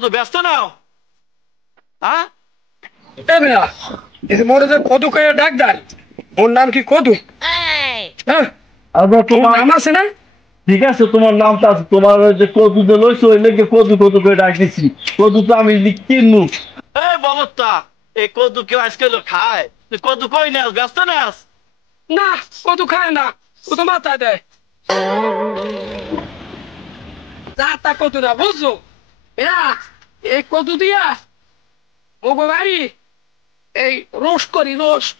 কদু ব্যস্ত নাও হ্যাঁ মোরে যে কদু কে ডাক দেয় ওর নাম কি কদু? হ্যাঁ তোমার নাম আছে না? ঠিক আছে তোমার নামটা আছে তোমার যে কদু যে লইছো ওই লেগে কদু কদু করে ডাক দিচ্ছি কদু তো আমি কিনবো এই বলতা এই কদু কেউ আজকে খায় তুই কদু কই নাস ব্যস্ত নাস না কদু খায় না ও তো মাথায় দেয় যা তা কদু না বুঝছো এই কদু দিয়া ওগো বাড়ি এই রোস্ট করি রোস্ট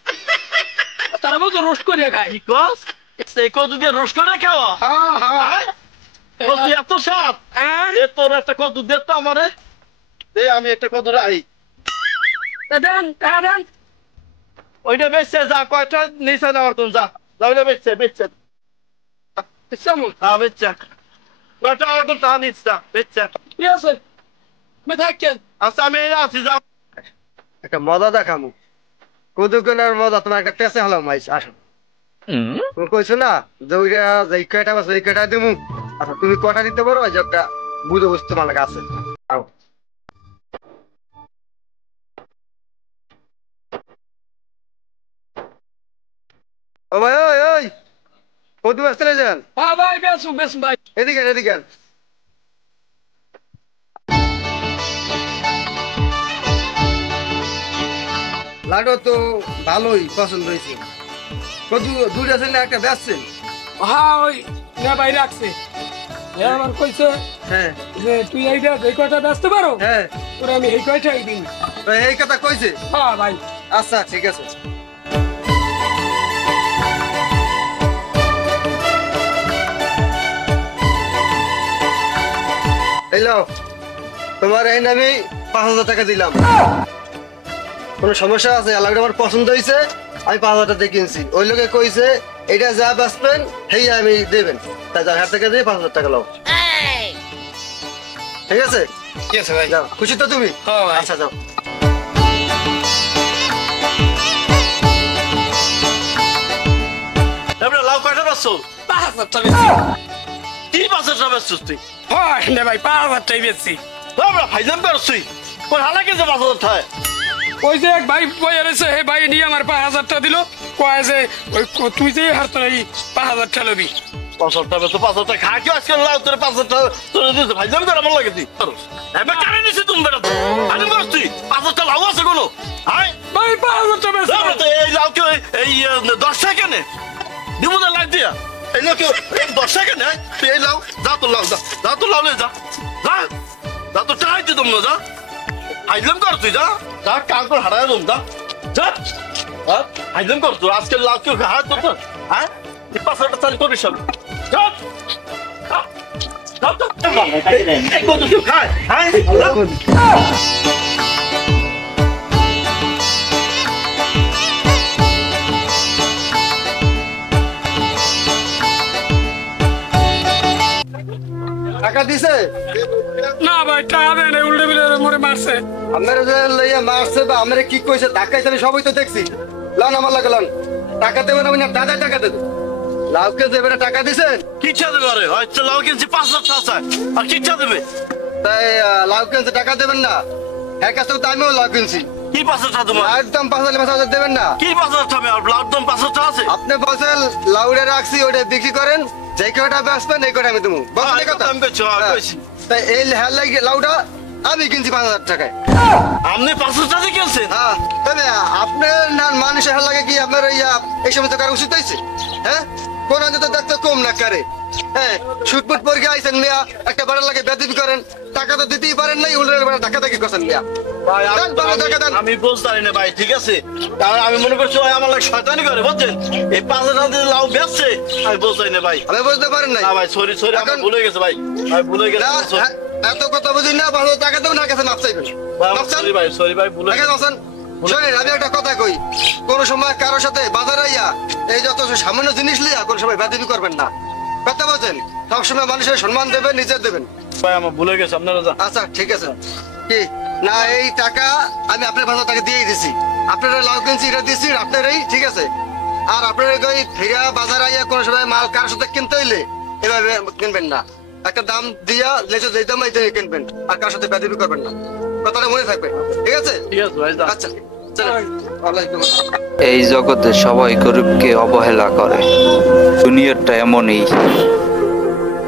তারা বুঝো রোস্ট করিয়া খায় কি কস এই কদু দিয়ে রোস্ট করে খাওয়া হ্যাঁ কদু এত স্বাদ এ তোর একটা কদু দে তো আমারে দে আমি একটা কদু রাই দেন দেন ওইটা বেচছে যা কয়টা নিচে নেওয়ার তুমি যা যা ওইটা বেচছে বেচছে কেমন হ্যাঁ বেচছে কয়টা অর্ডার তা নিচ্ছে বেচছে ঠিক আছে থাকেন আচ্ছা আমি এই আছি যাও একটা মজা দেখামু কদু কেনার মজা তোমার একটা পেছে হলাম মাইস আসো তুমি কইছো না যে ওইটা যেই কয়টা বাস ওই কয়টা দিমু আচ্ছা তুমি কয়টা দিতে পারো ওই যে একটা বুঝে বুঝতে তোমার লাগে আছে আও ও ভাই ওই ওই কদু আসতে যান হ্যাঁ ভাই বেসুন বেসুন ভাই এদিকে এদিকে লাডো তো ভালোই পছন্দ হয়েছে কদু দুইটা ছেলে একটা বেচছেন হ্যাঁ ওই না ভাই রাখছে আমার কইছে হ্যাঁ যে তুই এইটা এই কয়টা ব্যস্ত পারো হ্যাঁ তোরে আমি এই কয়টাই দিন তো এই কথা কইছে হ্যাঁ ভাই আচ্ছা ঠিক আছে হ্যালো তোমার এই আমি 5,000 টাকা দিলাম কোনো সমস্যা আছে আলাদা আমার পছন্দ হয়েছে আমি 5,000 টাকা দিয়ে কিনছি ওই লোকে কইছে এটা যা বাঁচবেন সেই আমি দেবেন তাই যার হাত থেকে দিয়ে 5,000 টাকা লাও ঠিক আছে ঠিক আছে ভাই যাও খুশি তো তুমি হ্যাঁ ভাই আচ্ছা যাও এবারে লাউ কয়টা বেচছো 5,000 টাকা বেশি কি 5,000 বেচছিস তুই হয় না ভাই 5,000 টাকা বেশি আমরা ফাইজাম বেরোচ্ছি ওর হালাকে যে 5,000 থাকে ওই যে এক ভাই বইয়া রয়েছে হে ভাই নিয়ে আমার 5,000 টাকা দিল কয় যে ওই তুই যে হারতো এই 5,000 টাকা লবি 5,000 টাকা তো 5,000 টাকা খা কি আজকে লাউ তোর 5,000 টাকা তোর দিতে ফাইজাম বের আমার লাগে তুই এবার কারে নিছিস তুমি বেরো আরে বস তুই 5,000 টাকা লাউ আছে কোনো হাই ভাই 5,000 টাকা বেশি এই লাউ কি এই 10 টাকা নে দিব না লাগ দিয়া এই লোক 10 টাকা নে তুই এই লাউ যা তো লাউ যা তো লাউ লে যা যা যা তো টাকা দিতে তোমরা যা আইলাম কর তুই যা যা কাল করে হারায় দম যা যা আইলাম কর তুই আজকে লাউ কি হাত তো হ্যাঁ এই 5,000 টাকা চাল করিস সব যা এই কত তুই খায় হ্যাঁ টাকা দিছে না ভাই টাকা দেন উল্টে বিলে মরে মারছে আপনারা যে লইয়া মারছে বা আমরা কি কইছে ধাক্কাইছে আমি সবই তো দেখছি লন আমার লাগে লন টাকা দেবেন আমি না দাদা টাকা দেব লাউকে যে এবারে টাকা দিছেন কিচ্ছা দেবে আরে হয়তো লাউ কিনছি 5,000 টাকা চাই আর কিচ্ছা দেবে তাই লাউকে যে টাকা দেবেন না এর কাছে তো আমিও লাউ কিনছি কি 5,000 টাকা তোমার একদম 5,000 দেবেন না কি 5,000 টাকা আর লাউর দাম 5,000 টাকা আছে আপনি বলছেন লাউরে রাখছি ওটা বিক্রি করেন যে কয়টা বেচবেন এই কয়টা আমি দেবো বলছেন এই কথা আমি কইছি কইছি তাই এই হেয়ার লাগে লাউটা আমি কিনছি 5,000 টাকায় আপনি 5,000 টাকা কিনছেন হ্যাঁ তবে আপনার না মানুষের হেয়ার লাগে কি আপনার এই সময় তো কার উচিত হয়েছে হ্যাঁ কোন তো দেখতে কম না কারে হ্যাঁ সুটপুট পরকে আইছেন মিয়া একটা বাড়ার লাগে বেদিবি করেন টাকা তো দিতেই পারেন নাই উল্টের বাড়া টাকা দেখি করছেন মিয়া ভাই দেন, বাংলা টাকা দেন। আমি বুঝতে পারি না ভাই ঠিক আছে কারণ আমি মনে করছি ওই আমার লাগে শয়তানি করে বুঝছেন এই 5,000 টাকা দিয়ে লাউ বেচছে আমি বুঝতে পারি না ভাই আমি বুঝতে পারেন নাই না ভাই সরি সরি আমি এখন- ভুলে গেছে ভাই আমি ভুলে গেছি না, sorry। এত কথা বুঝি না 5,000 টাকা দেবেন না কাছে মাপ চাইবেন মাপ চান সরি ভাই সরি ভাই ভুলে দেখেন গেছি হাসান শোনেন আমি একটা কথা কই কোন সময় কারোর সাথে বাজারে আইয়া এই যত সামান্য জিনিস লিয়া কোন সময় বেদিবি করবেন না কথা বলছেন সবসময় মানুষের সম্মান দেবেন নিজের দেবেন ভাই আমার ভুলে গেছে আপনারা যা আচ্ছা ঠিক আছে কি না এই টাকা আমি আপনার 5,000 টাকা দিয়েই দিছি আপনারা লাউ কিনছি এটা দিছি আপনারই ঠিক আছে আর আপনার ওই ফেরা বাজার আইয়া কোন সময় মাল কার সাথে কিনতে হইলে এভাবে কিনবেন না একটা দাম দিয়া লেচে যেই দাম এই দামে কিনবেন আর কার সাথে বেয়াদবি করবেন না কথাটা মনে থাকবে ঠিক আছে ঠিক আছে ভাই যা। আচ্ছা চলেন ওয়ালাইকুম আসসালাম। এই জগতে সবাই গরিবকে অবহেলা করে, দুনিয়াটা এমনই।